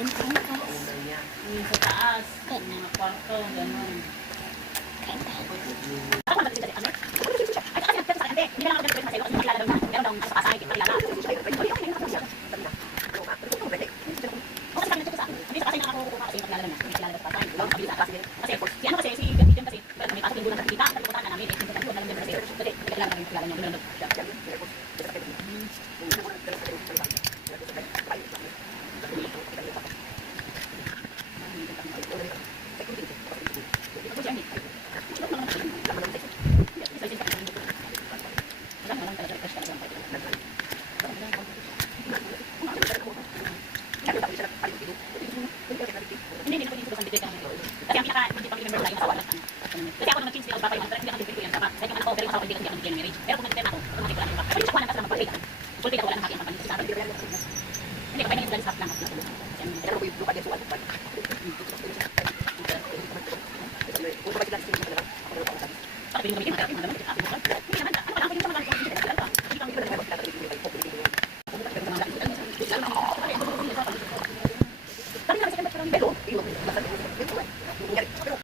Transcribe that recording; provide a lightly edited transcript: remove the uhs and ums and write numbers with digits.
Kain-kain ka. Una niya. Yung sa taas, yung mga kwarto, gano'n. Kain-kain. Ako naman kasi ano? Ay, kasi sa hindi. Hindi na ako ganito kasi kasi makilala daw na. Meron daw sa pasay, makilala. O kasi kami nito sa akin. Hindi sa kasi nakakakuha kasi makilala na. Makilala sa pasay. Lang kabila kasi. Kasi si ano kasi si Gantijan kasi may pasok linggo ng kita, pupuntahan na namin eh. Hindi ko alam din kasi. Kasi nakilala namin makilala niya. Gano'n. Hindi